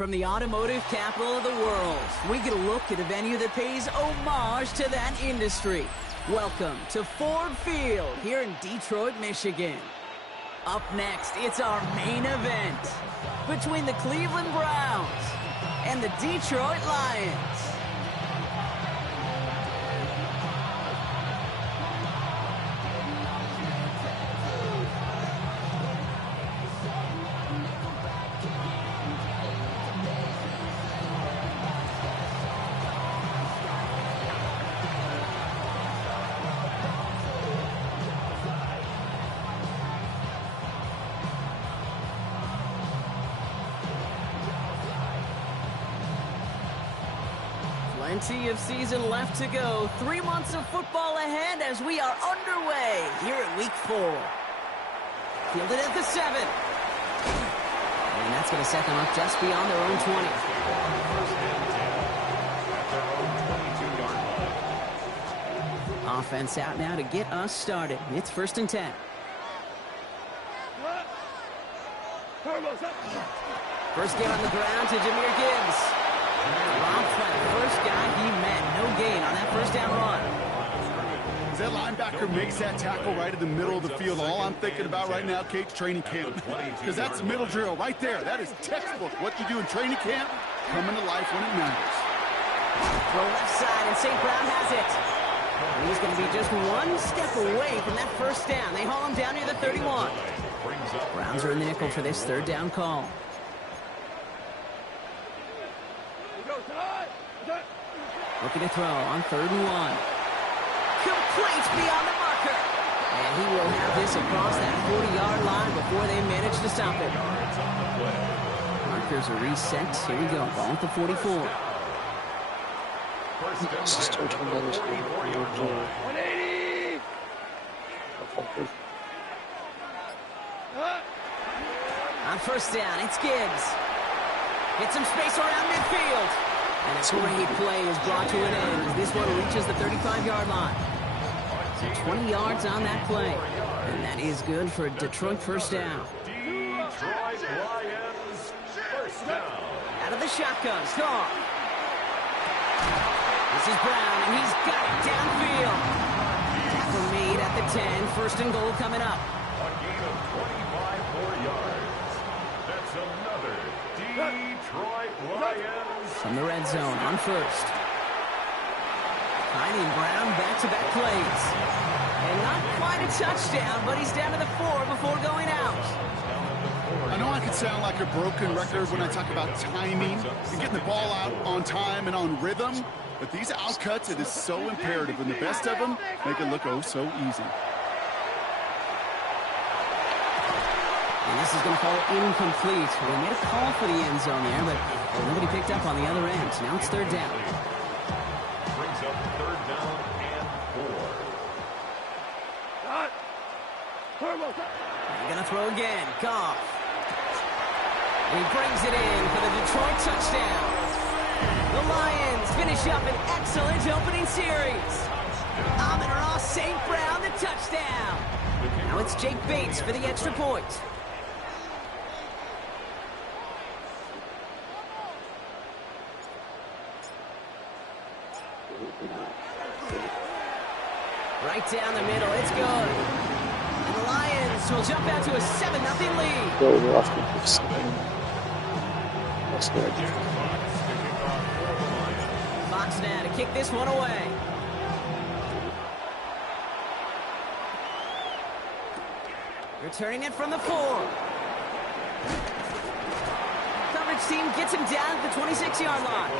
From the automotive capital of the world, we get a look at a venue that pays homage to that industry. Welcome to Ford Field here in Detroit, Michigan. Up next, it's our main event between the Cleveland Browns and the Detroit Lions. Plenty of season left to go. 3 months of football ahead as we are underway here at Week 4. Fielded at the 7. And that's going to set them up just beyond their own 20. Offense out now to get us started. It's 1st and 10. First game on the ground to Jahmyr Gibbs. Romped by the first guy he met. No gain on that first down run. As that linebacker makes that tackle right in the middle of the field, all I'm thinking about right now, Kate's training camp. Because that's the middle drill right there. That is textbook. What you do in training camp, coming to life when it matters. Throw left side, and St. Brown has it. And he's going to be just one step away from that first down. They haul him down near the 31. Browns are in the nickel for this 3rd down call. Looking to throw on 3rd and 1. Complete beyond the marker. And he will have this across that 40-yard line before they manage to stop it. Markers are reset. Here we go. Ball at the 44. 180. On 1st down, it's Gibbs. Get some space around midfield. And a great play is brought to an end as this one reaches the 35-yard line. So 20 yards on that play. And that is good for a Detroit 1st down. Detroit Lions 1st down. Out of the shotgun, Goff. This is Brown, and he's got it downfield. Tackle made at the 10. 1st and goal coming up. A gain of 25 more yards. That's another Detroit Lions. From the red zone on 1st. Heine and Brown back-to-back plays. And not quite a touchdown, but he's down to the 4 before going out. I know I could sound like a broken record when I talk about timing and getting the ball out on time and on rhythm, but these outcuts, it is so imperative, and the best of them make it look oh so easy. And this is going to fall incomplete. They made a call for the end zone there, but nobody picked up on the other end. Now it's 3rd down. Brings up 3rd down and 4. They're going to throw again. Goff. And he brings it in for the Detroit touchdown. The Lions finish up an excellent opening series. Amon-Ra St. Brown, the touchdown. Now it's Jake Bates for the extra point. Right down the middle, it's good. And the Lions will jump out to a 7-0 lead. Fox now to kick this one away. Returning it from the 4. Coverage team gets him down at the 26-yard line.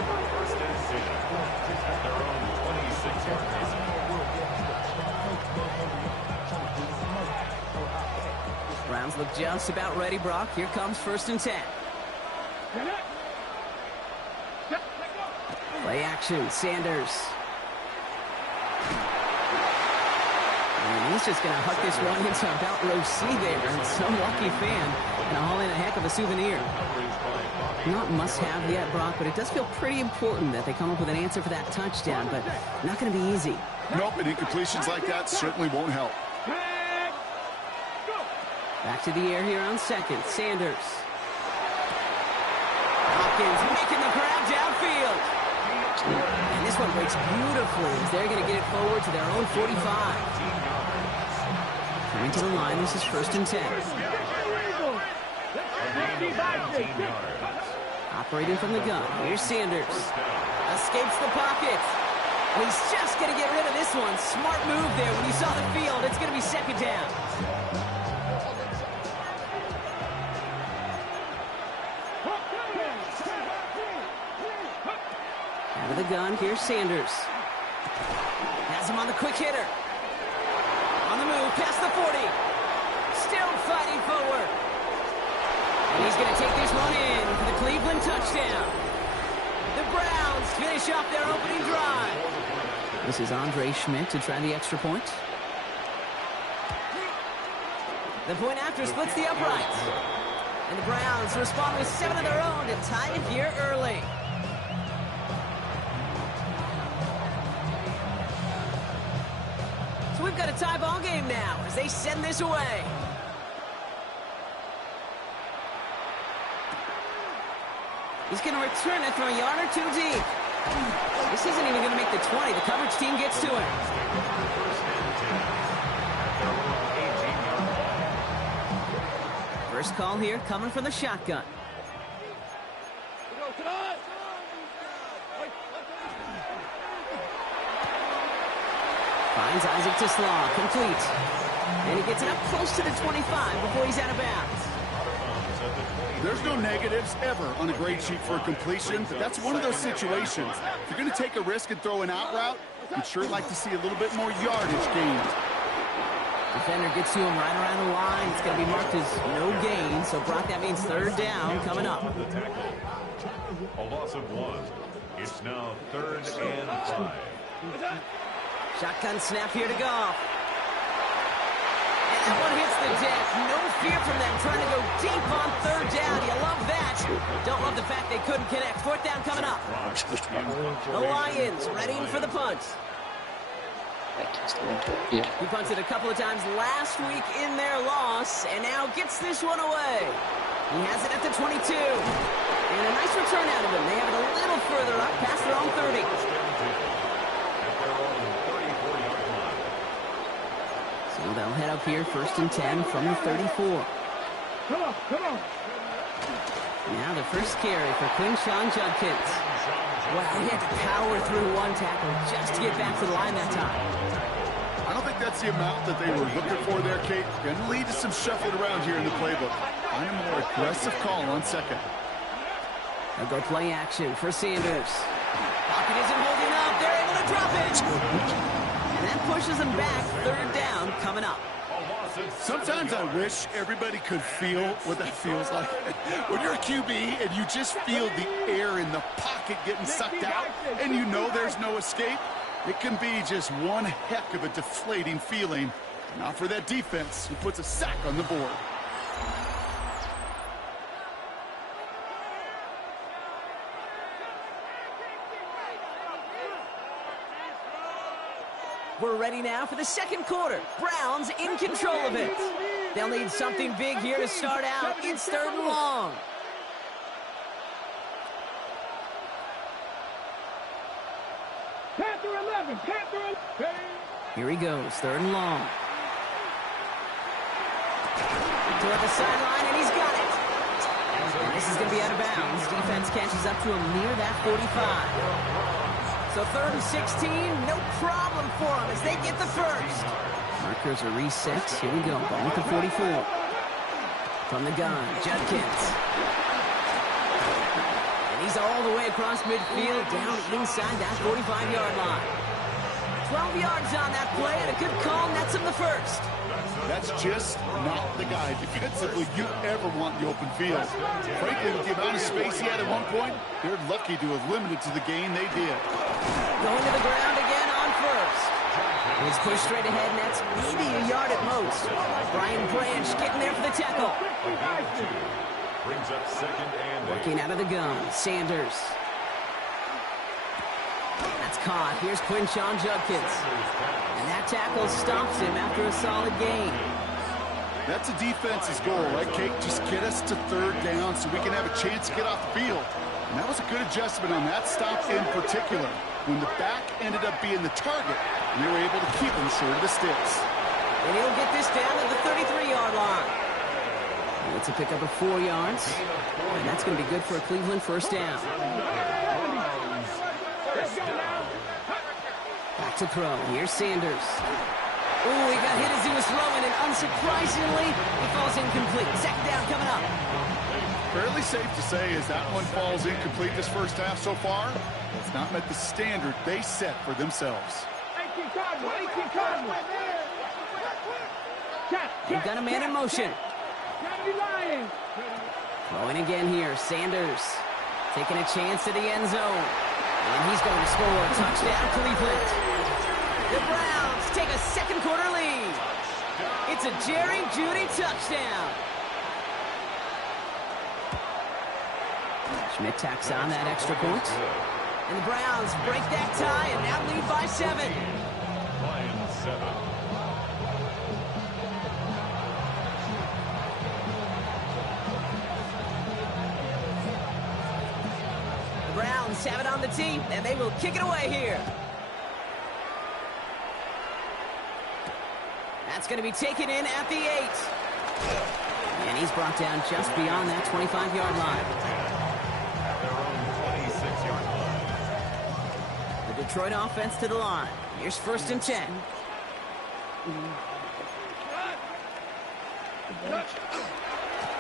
Browns look just about ready, Brock. Here comes 1st and 10. Play action, Sanders. And he's just going to huck this one into about row C there. And some lucky fan and haul in a heck of a souvenir. Not must-have yet, Brock, but it does feel pretty important that they come up with an answer for that touchdown, but not going to be easy. Nope, and incompletions like that certainly won't help. Back to the air here on 2nd. Sanders. Judkins making the grab downfield. And this one breaks beautifully as they're going to get it forward to their own 45. Coming to the line, this is 1st and 10. Operating from the gun, here's Sanders. Escapes the pocket. And he's just going to get rid of this one. Smart move there when you saw the field. It's going to be 2nd down. Out of the gun, here's Sanders. Has him on the quick hitter. On the move, past the 40. Still fighting forward. And he's going to take this one in for the Cleveland touchdown. The Browns finish off their opening drive. This is Andre Schmidt to try the extra point. The point after splits the uprights. And the Browns respond with 7 of their own to tie it here early. So we've got a tie ball game now as they send this away. He's going to return it from a yard or 2 deep. This isn't even going to make the 20. The coverage team gets to him. First call here coming from the shotgun. Finds Isaac to Slaw, complete. And he gets it up close to the 25 before he's out of bounds. There's no negatives ever on a grade sheet for a completion, but that's one of those situations. If you're going to take a risk and throw an out route, you'd sure like to see a little bit more yardage gained. Defender gets to him right around the line. It's going to be marked as no gain, so Brock, that means 3rd down coming up. A loss of 1. It's now 3rd and 5. Shotgun snap here to Goff. And that one hits the deck. No fear from them trying to go deep on 3rd down. You love that. Don't love the fact they couldn't connect. 4th down coming up. The Lions readying for the punt. He punted a couple of times last week in their loss and now gets this one away. He has it at the 22. And a nice return out of him. They have it a little further up past their own 30. So they'll head up here 1st and 10 from the 34. Come on. Now the first carry for Quinshawn Judkins. Wow, he had to power through one tackle just to get back to the line that time. I don't think that's the amount that they were looking for there, Kate. Going to lead to some shuffling around here in the playbook. Find a more aggressive call on 2nd. They'll go play action for Sanders. Pocket isn't holding up. They're able to drop it. And that pushes them back. 3rd down coming up. Sometimes I wish everybody could feel what that feels like. When you're a QB and you just feel the air in the pocket getting sucked out and you know there's no escape, it can be just one heck of a deflating feeling. Not for that defense, who puts a sack on the board. We're ready now for the 2nd quarter. Browns in control of it. They'll need something big here to start out. It's 3rd and long. Panther 11. Here he goes, 3rd and long. Toward the sideline, and he's got it. And this is going to be out of bounds. Defense catches up to him near that 45. So 3rd and 16, no problem for them as they get the first. Markers are reset. Here we go. Ball with the 44. From the gun, Judkins. And he's all the way across midfield, down inside that 45-yard line. 12 yards on that play, and a good call nets him the first. That's just not the guy defensively you ever want in the open field. Frankly, with the amount of space he had at one point, they're lucky to have limited to the gain they did. Going to the ground again on 1st. He's pushed straight ahead, and that's maybe a yard at most. Brian Branch getting there for the tackle. Brings up 2nd and 8. Working out of the gun, Sanders. That's caught. Here's Quinshawn Judkins. And that tackle stops him after a solid gain. That's a defense's goal, right, Kate? Just get us to 3rd down so we can have a chance to get off the field. And that was a good adjustment on that stop in particular, when the back ended up being the target, and they were able to keep him short of the sticks. And he'll get this down to the 33-yard line. It's a pickup of 4 yards, and that's going to be good for a Cleveland first down. Back to throw. Here's Sanders. Ooh, he got hit as he was throwing, and unsurprisingly, he falls incomplete. Second down coming up. Fairly safe to say as that one falls incomplete this first half so far, it's not met the standard they set for themselves. They've got a man in motion. Throwing again here. Sanders taking a chance to the end zone. And he's going to score. Touchdown, Cleveland. The Browns take a second quarter lead. It's a Jerry Jeudy touchdown. Schmidt tacks on that extra point. And the Browns break that tie and now lead by 7. Lions 7. The Browns have it on the tee, and they will kick it away here. That's going to be taken in at the 8. And he's brought down just beyond that 25-yard line. Their own 26-yard line. The Detroit offense to the line. Here's first and 10.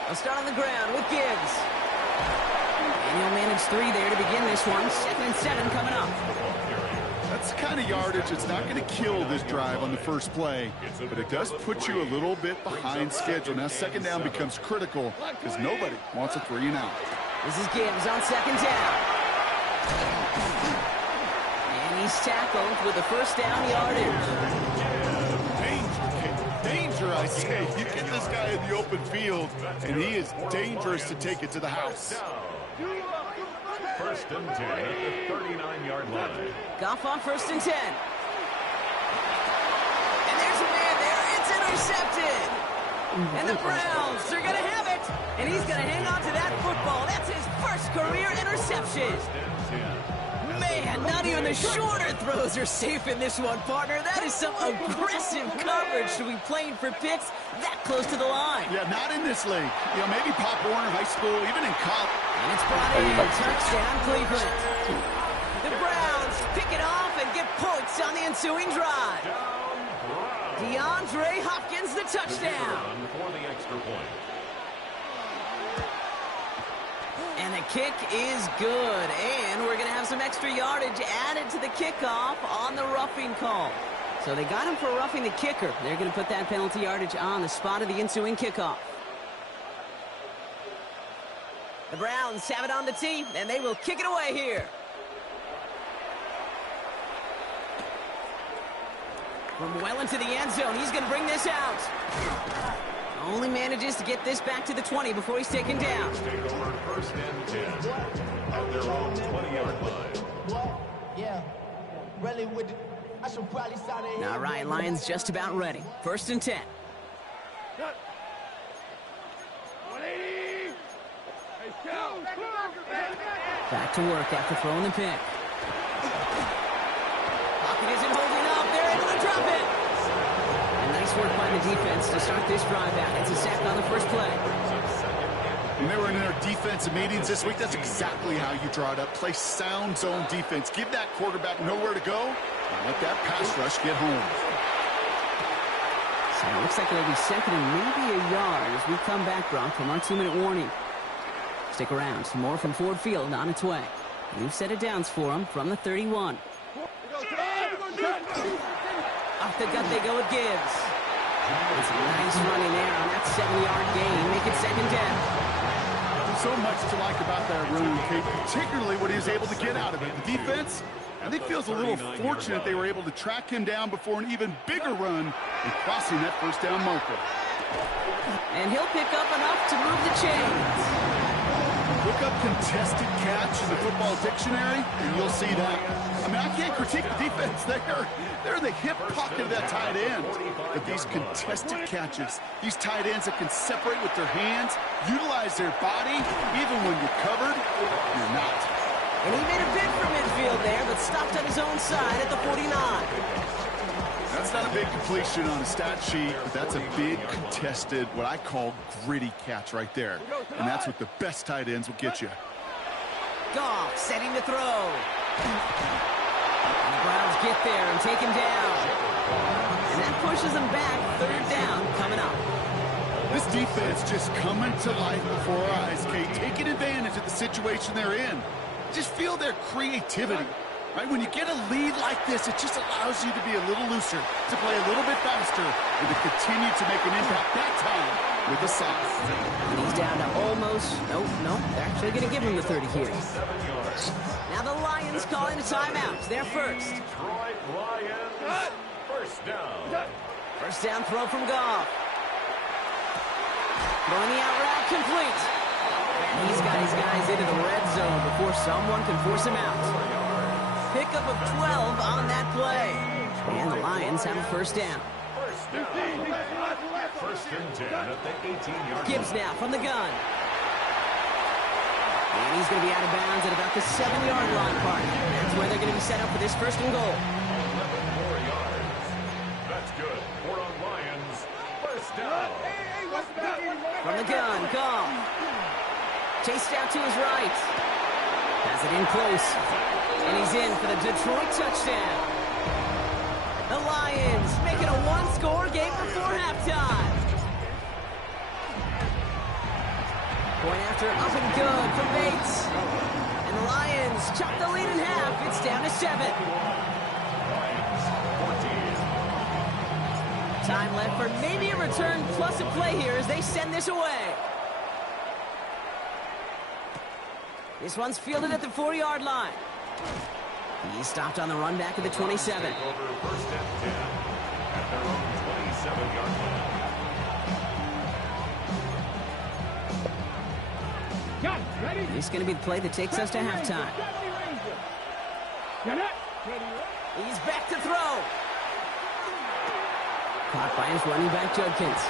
They'll start on the ground with Gibbs. And he'll manage 3 there to begin this one. Second and 7 coming up. That's the kind of yardage that's not going to kill this drive on the first play, but it does put you a little bit behind schedule. Now second down becomes critical because nobody wants a 3 and out. This is Gibbs on second down. And he's tackled with the first down yardage. Danger, I say. You get this guy in the open field, and he is dangerous to take it to the house. First and 10 at the 39-yard line. Goff on first and 10. And there's a man there. It's intercepted. And the Browns are going to have it. And he's going to hang on to that football. That's his first career interception. Man, not even the shorter throws are safe in this one, partner. That is some aggressive coverage to be playing for picks that close to the line. Yeah, not in this league. You know, maybe Pop Warner High School, even in college. And it's brought in. Touchdown, Cleveland. The Browns pick it off and get points on the ensuing drive. DeAndre Hopkins, the touchdown. For the extra point. And the kick is good. And we're going to have some extra yardage added to the kickoff on the roughing call. So they got him for roughing the kicker. They're going to put that penalty yardage on the spot of the ensuing kickoff. The Browns have it on the tee, and they will kick it away here. From well into the end zone, he's going to bring this out. Only manages to get this back to the 20 before he's taken down. Take over first and 10 at their own 20-yard line. Yeah, really with it. I should probably sign it. Now Ryan Lyons just about ready. First and 10. 180. Back to work after throwing the pick. Pocket isn't holding up. They're able to drop it. And nice work by the defense to start this drive out. It's a sack on the first play. When they were in their defensive meetings this week, that's exactly how you draw it up. Play sound zone defense. Give that quarterback nowhere to go, and let that pass rush get home. So it looks like it'll be second and maybe a yard as we come back, Brock, from our 2-minute warning. Stick around. Some more from Ford Field on its way. New set of downs for them from the 31. Off the gut they go with Gibbs. It's a nice run in there on that 7-yard gain. Make it second down. So much to like about that run, Kate, particularly what he was able to get out of it. The defense, I think, feels a little fortunate they were able to track him down before an even bigger run and crossing that first down marker. And he'll pick up enough to move the chains. up contested catch in the football dictionary, and you'll see that. I mean, I can't critique the defense. They're in the hip pocket of that tight end. But these contested catches, these tight ends that can separate with their hands, utilize their body, even when you're covered, you're not. And he made a bid for midfield there, but stopped on his own side at the 49. That's not a big completion on a stat sheet, but that's a big contested, what I call gritty catch right there. And that's what the best tight ends will get you. Goff setting to throw. And the Browns get there and take him down. And that pushes them back. Third down coming up. This defense just coming to life before our eyes, Kate, taking advantage of the situation they're in. Just feel their creativity. Right, when you get a lead like this, it just allows you to be a little looser, to play a little bit faster, and to continue to make an impact that time with the sauce. And he's down to almost, no, they're actually going to give him the 30 here. Now the Lions calling a timeout. They're first. Detroit Lions, first down. First down throw from Goff. Throwing the out route complete. And he's got his guys into the red zone before someone can force him out. Pickup of 12 on that play. And the Lions have a first down. First down. First and 10 at the 18-yard line. Gibbs now from the gun. And he's going to be out of bounds at about the 7-yard line part. That's where they're going to be set up for this first and goal. 11 more yards. That's good. For the Lions. First down. From the gun, Goff. Chased out to his right. Has it in close. And he's in for the Detroit touchdown. The Lions making a one-score game before halftime. Point after up and good from Bates. And the Lions chop the lead in half. It's down to 7. Lions, 14. Time left for maybe a return plus a play here as they send this away. This one's fielded at the 4-yard line. He stopped on the run back at the 27. Take over first and 10 at their own 27-yard line. This is going to be the play that takes us to halftime. He's back to throw. Caught by his running back, Judkins.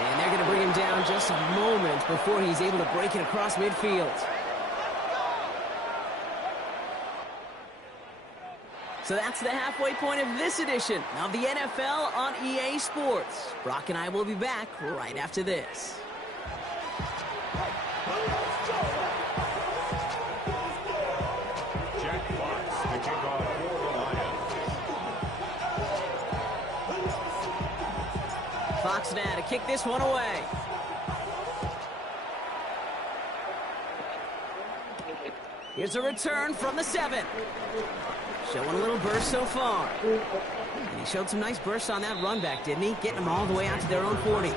And they're going to bring him down just a moment before he's able to break it across midfield. So that's the halfway point of this edition of the NFL on EA Sports. Brock and I will be back right after this. Jack Fox to kick off for the Lions. Fox now to kick this one away. Here's a return from the 7. Showing a little burst so far. And he showed some nice bursts on that run back, didn't he? Getting them all the way out to their own 40.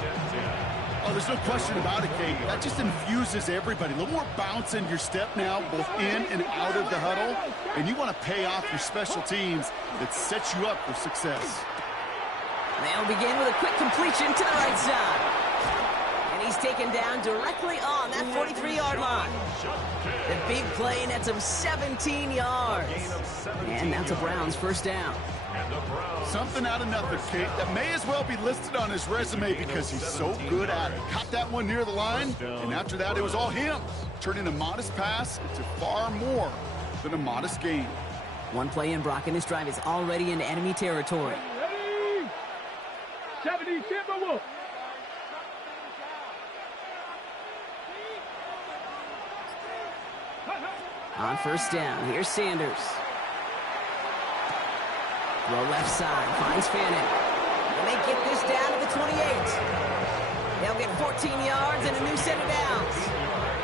Oh, there's no question about it, Kate. That just infuses everybody. A little more bounce in your step now, both in and out of the huddle. And you want to pay off your special teams that sets you up for success. They'll begin with a quick completion to the right side. And he's taken down directly on that 43-yard line. The big play nets him 17 yards. And that's a Browns first down. Something out of nothing, Kate, that may as well be listed on his resume because he's so good at it. Caught that one near the line, and after that, it was all him. Turning a modest pass into far more than a modest gain. One play in, Brock, and this drive is already in enemy territory. Ready? 70 Timberwolves. On first down, here's Sanders. Throw left side, finds Fanning. And they get this down to the 28. They'll get 14 yards and a new set of downs.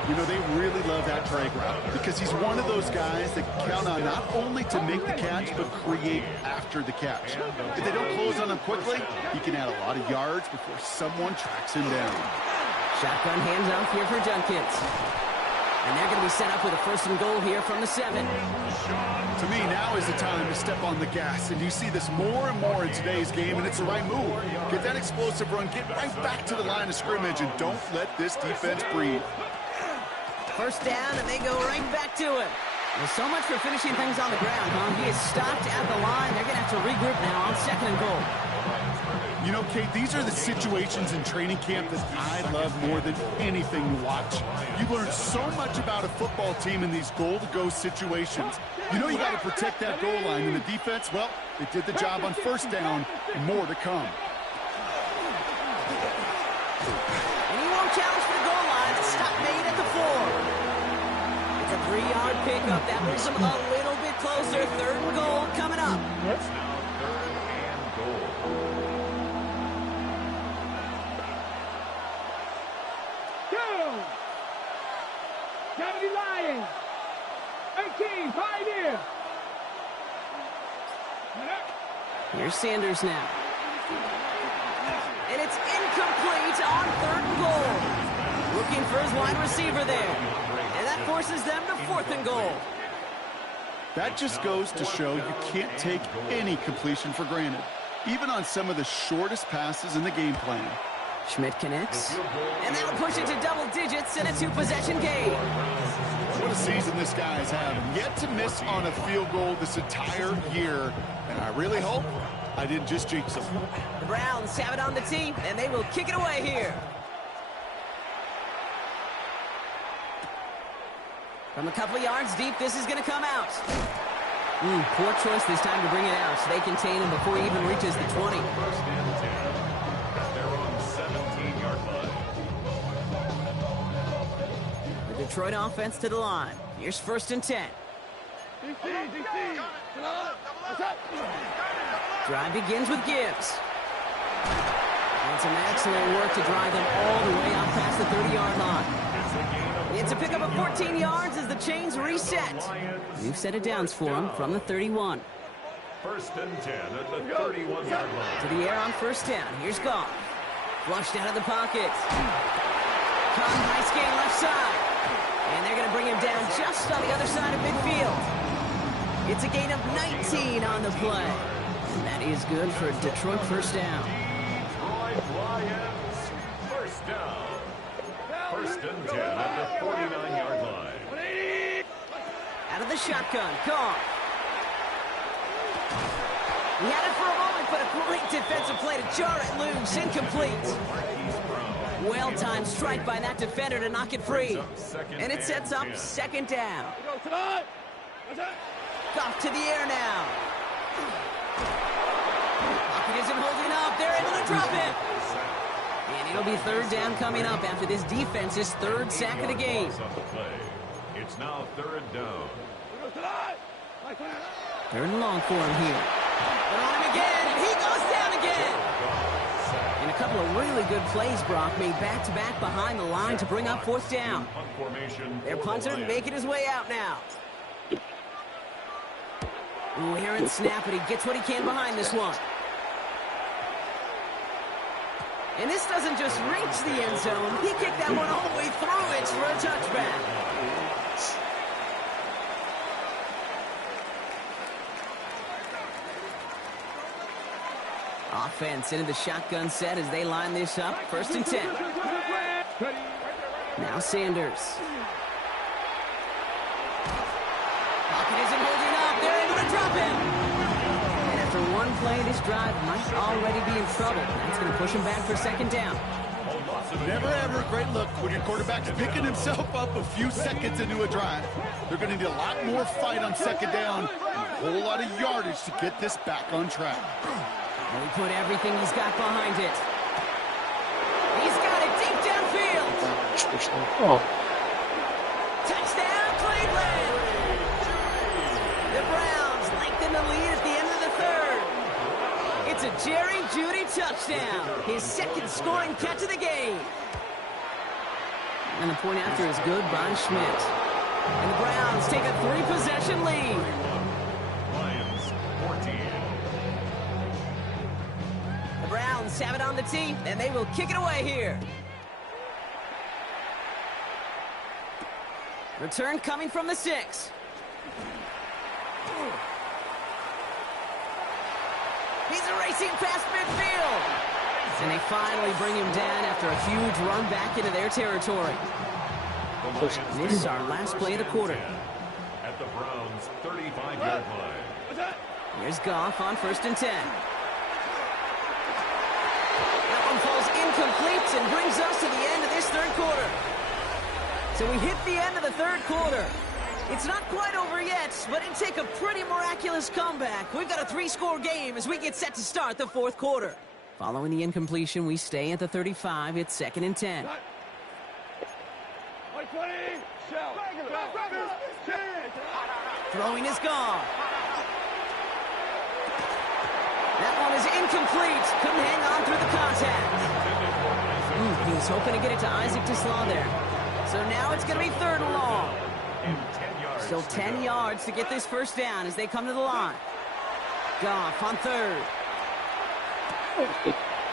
You know, they really love that drag route because he's one of those guys that count on not only to make the catch, but create after the catch. If they don't close on him quickly, he can add a lot of yards before someone tracks him down. Shotgun handoff here for Judkins. And they're going to be set up with a first and goal here from the 7. To me, now is the time to step on the gas. And you see this more and more in today's game, and it's the right move. Get that explosive run, get right back to the line of scrimmage, and don't let this defense breathe. First down, and they go right back to it. Well, so much for finishing things on the ground, huh? He is stopped at the line. They're going to have to regroup now on 2nd and goal. You know, Kate, these are the situations in training camp that I love more than anything to watch. You learn so much about a football team in these goal-to-go situations. You know you got to protect that goal line, and the defense, well, they did the job on first down. More to come. And he won't challenge for the goal line. Stop made at the 4. It's a 3-yard pickup. That moves them a little bit closer. 3rd and goal coming up. It's now 3rd and goal. Lions. 18, Pioneer. Here's Sanders now. And it's incomplete on 3rd and goal. Looking for his wide receiver there. And that forces them to 4th and goal. That just goes to show you can't take any completion for granted, even on some of the shortest passes in the game plan. Schmidt connects, and that'll push it to double digits in a 2-possession game. What a season this guy's having. Yet to miss on a field goal this entire year, and I really hope I didn't just jinx him. The Browns have it on the tee, and they will kick it away here. From a couple of yards deep, this is going to come out. Poor choice this time to bring it out. They contain him before he even reaches the 20. First and 10. They're on 17-yard line. The Detroit offense to the line. Here's 1st and 10. Drive begins with Gibbs. And some excellent work to drive them all the way out past the 30-yard line. It's a pickup of 14 yards as the chains reset. We've set it downs for him from the 31. 1st and 10 at the 31-yard line. To the air on 1st down. Here's Goff. Flushed out of the pocket. Caught nice gain left side. And they're going to bring him down just on the other side of midfield. It's a gain of 19 on the play. And that is good for a Detroit 1st down. Detroit Lions, 1st down. 1st and 10 at the 49-yard line. Out of the shotgun, Goff. He had it for a moment, but a great defensive play to jar it loose. Incomplete. Well-timed strike by that defender to knock it free. And it sets up 2nd down. Goff to the air now. Pocket isn't holding up. They're able to drop it. And it'll be 3rd down coming up after this defense's 3rd sack of the game. It's now 3rd down. 3rd and long for him here. But on him again, and he goes down again. And a couple of really good plays, Brock, made back-to-back behind the line to bring up 4th down. Their punter making his way out now. Ooh, here and snap, and he gets what he can behind this one. And this doesn't just reach the end zone. He kicked that one all the way through it for a touchback. Offense into the shotgun set as they line this up. 1st and 10. Now Sanders. Pocket isn't holding up. They're able to drop him. And after one play, this drive might already be in trouble. That's going to push him back for 2nd down. Never ever a great look when your quarterback's picking himself up a few seconds into a drive. They're going to need a lot more fight on 2nd down and a whole lot of yardage to get this back on track. He put everything he's got behind it. He's got it deep downfield. Oh. Touchdown, Cleveland! The Browns lengthen the lead at the end of the 3rd. It's a Jerry Jeudy touchdown, his 2nd scoring catch of the game. And the point after is good by Schmidt. And the Browns take a 3-possession lead. Lions, 14. The Browns have it on the tee, and they will kick it away here. Return coming from the 6. He's racing past midfield. And they finally bring him down after a huge run back into their territory. This is our last play of the quarter. At the Browns' 35-yard line. Here's Goff on 1st and 10. That one falls incomplete and brings us to the end of this third quarter. So we hit the end of the third quarter. It's not quite over yet, but it'd take a pretty miraculous comeback. We've got a 3-score game as we get set to start the fourth quarter. Following the incompletion, we stay at the 35. It's 2nd and 10. Throwing is gone. That one is incomplete. Couldn't hang on through the contact. He was hoping to get it to Isaac Tislan there. So now it's going to be 3rd and long. Still 10 yards to get this first down as they come to the line. Goff on 3rd.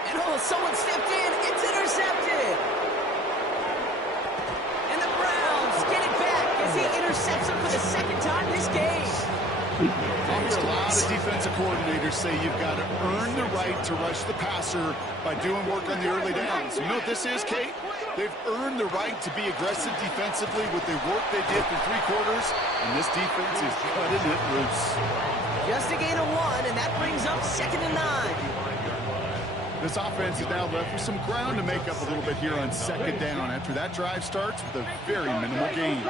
And someone stepped in. It's intercepted. And the Browns get it back as he intercepts him for the 2nd time this game. I hear a lot of defensive coordinators say you've got to earn the right to rush the passer by doing work on the early downs. You know what this is, Kate? They've earned the right to be aggressive defensively with the work they did for 3 quarters, and this defense is cutting it loose. Just a gain of 1, and that brings up 2nd and 9. This offense is now left with some ground to make up a little bit here on 2nd down after that drive starts with a very minimal gain.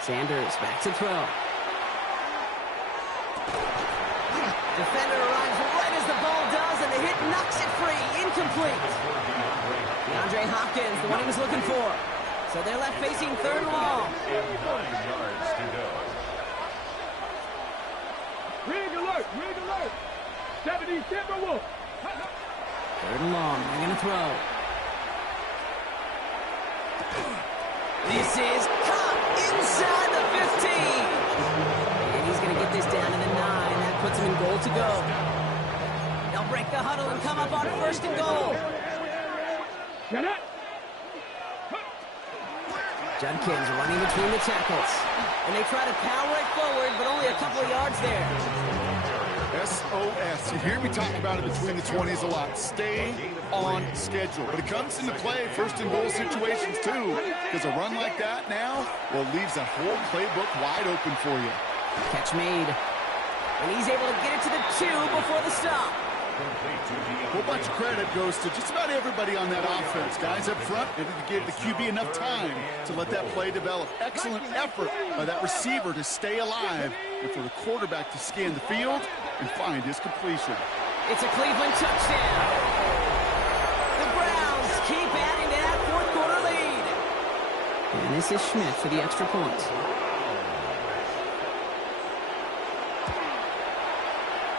Sanders back to throw. Defender arrives right as the ball does, and the hit knocks it free. Incomplete. DeAndre Hopkins, the one he was looking for. So they're left facing 3rd and long. 9 yards to go. Rig alert! Rig alert! 70 Timberwolves! 3rd and long. They're going to throw. This is caught inside the 15. And he's going to get this down to the 9. That puts him in goal to go. They'll break the huddle and come up on 1st and goal. Judkins running between the tackles. And they try to power it forward, but only a couple of yards there. SOS. You hear me talk about it between the 20s a lot. Stay on schedule. But it comes into play 1st and goal situations too. Because a run like that now, well, leaves that whole playbook wide open for you. Catch made. And he's able to get it to the 2 before the stop. A whole bunch of credit goes to just about everybody on that offense. Guys up front, they gave the QB enough time to let that play develop. Excellent effort by that receiver to stay alive and for the quarterback to scan the field and find his completion. It's a Cleveland touchdown. The Browns keep adding to that 4th quarter lead. And this is Schmidt for the extra point.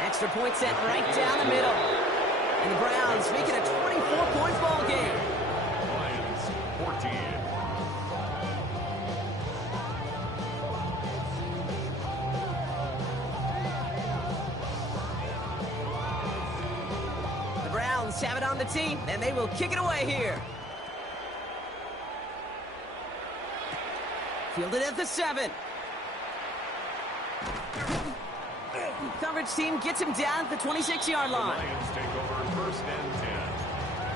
Extra point set right down the middle. And the Browns making a 24-point ball game. Lions 14. The Browns have it on the tee, and they will kick it away here. Fielded at the 7. Coverage team gets him down at the 26-yard line. The Lions take over 1st and 10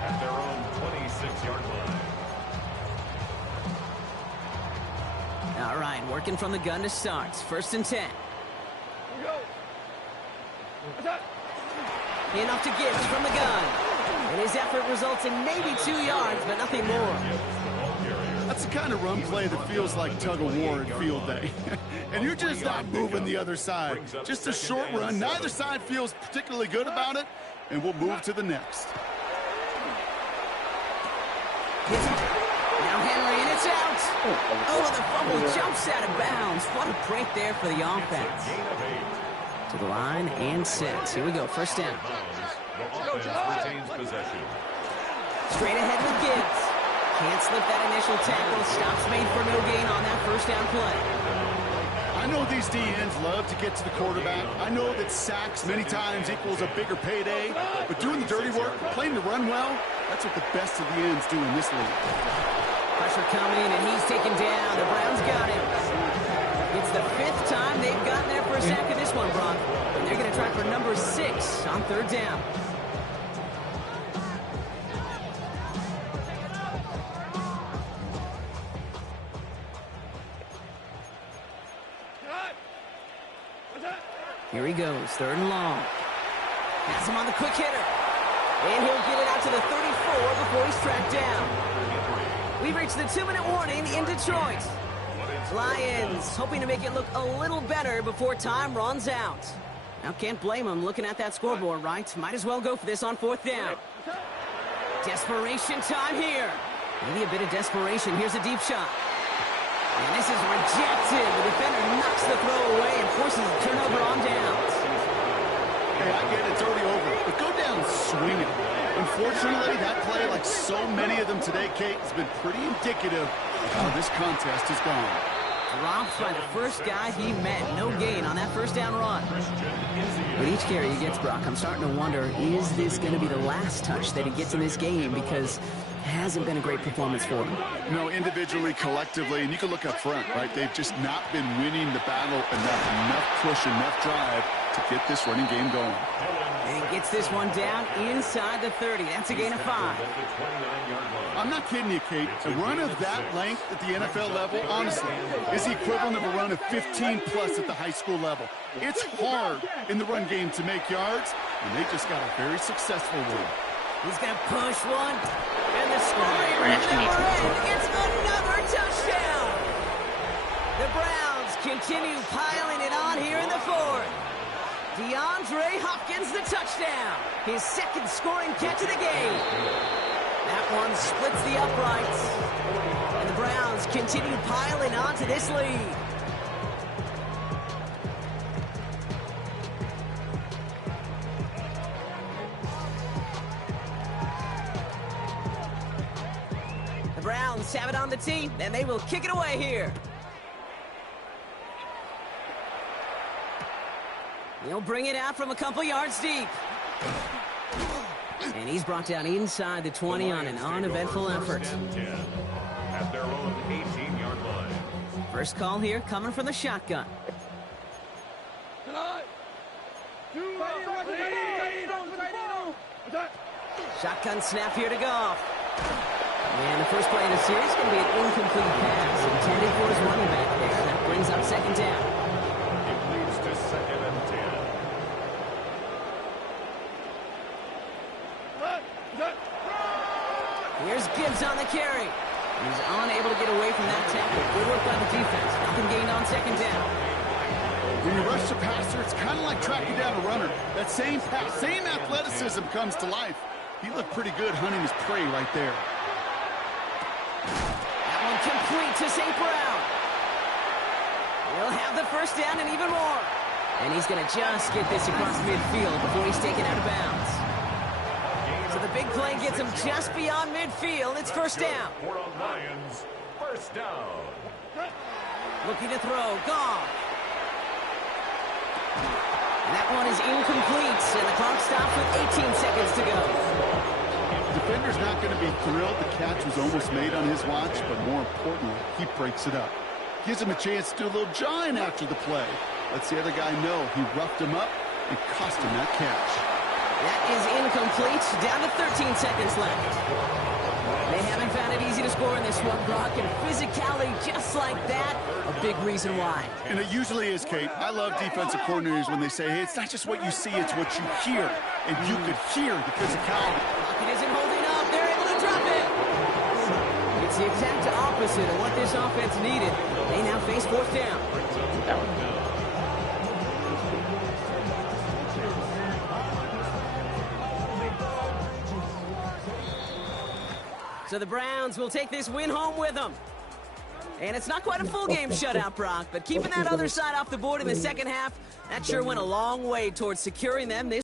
at their own 26-yard line. All right, working from the gun to start. 1st and 10. Enough to give from the gun. And his effort results in maybe 2 yards, but nothing more. That's the kind of run play that feels like tug-of-war at field day. And you're just not moving the other side. Just a short run. Neither side feels particularly good about it, and we'll move to the next. Now Henry, and it's out. Oh, the fumble jumps out of bounds. What a break there for the offense. To the line and set. Here we go, 1st down. The offense retains possession. Straight ahead with Gibbs. Can't slip that initial tackle. Stops made for no gain on that 1st down play. I know these D-ends love to get to the quarterback. I know that sacks many times equals a bigger payday. But doing the dirty work, playing to run well, that's what the best of the ends do in this league. Pressure coming, and he's taken down. The Browns got him. It's the 5th time they've gotten there for a sack of this one, Brock. And they're going to try for number 6 on 3rd down. Here he goes, 3rd and long. Has him on the quick hitter. And he'll get it out to the 34 before he's tracked down. We've reached the 2-minute warning in Detroit. Lions hoping to make it look a little better before time runs out. Now, can't blame them looking at that scoreboard, right? Might as well go for this on 4th down. Desperation time here. Maybe a bit of desperation. Here's a deep shot. And this is rejected. The defender knocks the throw away and forces a turnover on downs. Hey, I get it. It's already over. But go down swinging. Unfortunately, that play, like so many of them today, Kate, has been pretty indicative of how this contest has gone. Dropped by the first guy he met. No gain on that 1st down run. With each carry he gets, Brock, I'm starting to wonder, is this going to be the last touch that he gets in this game? Because it hasn't been a great performance for him. You know, individually, collectively, and you can look up front, right? They've just not been winning the battle enough push, enough drive to get this running game going. And gets this one down inside the 30. That's a gain of 5. I'm not kidding you, Kate. A run of that length at the NFL level, honestly, is the equivalent of a run of 15-plus at the high school level. It's hard in the run game to make yards, and they just got a very successful one. He's going to push one, and the scoring will never end. It's another touchdown. The Browns continue piling it on here in the 4th. DeAndre Hopkins, the touchdown. His 2nd scoring catch of the game. That one splits the uprights. And the Browns continue piling on to this lead. The Browns have it on the tee, and they will kick it away here. He'll bring it out from a couple yards deep. And he's brought down inside the 20 on an uneventful effort. At their own 18-yard line. First call here coming from the shotgun. Shotgun snap here to Goff. And the first play of the series is going to be an incomplete pass intended for his running back there. That brings up 2nd down. It leads to 2nd and 10. Here's Gibbs on the carry. He's unable to get away from that tackle. Good work by the defense. Nothing gained on 2nd down. When you rush the passer, it's kind of like tracking down a runner. That same pass, same athleticism comes to life. He looked pretty good hunting his prey right there. That one complete to St. Brown. He'll have the 1st down and even more. And he's going to just get this across midfield before he's taken out of bounds. So the big play gets him just beyond midfield. It's 1st down. For the Lions, 1st down. Looking to throw. Goff. And that one is incomplete, and the clock stops with 18 seconds to go. Defender's not going to be thrilled the catch was almost made on his watch, but more importantly, he breaks it up. Gives him a chance to do a little jawing after the play. Lets the other guy know he roughed him up and cost him that catch. That is incomplete. Down to 13 seconds left. They haven't found it easy to score in this one, Brock, and physicality just like that, a big reason why. And it usually is, Kate. I love defensive coordinators when they say, hey, it's not just what you see, it's what you hear. And you could hear the physicality. Pocket isn't holding up. They're able to drop it. It's the exact opposite of what this offense needed. They now face 4th down. So the Browns will take this win home with them. And it's not quite a full game shutout, Brock, but keeping that other side off the board in the 2nd half, that sure went a long way towards securing them this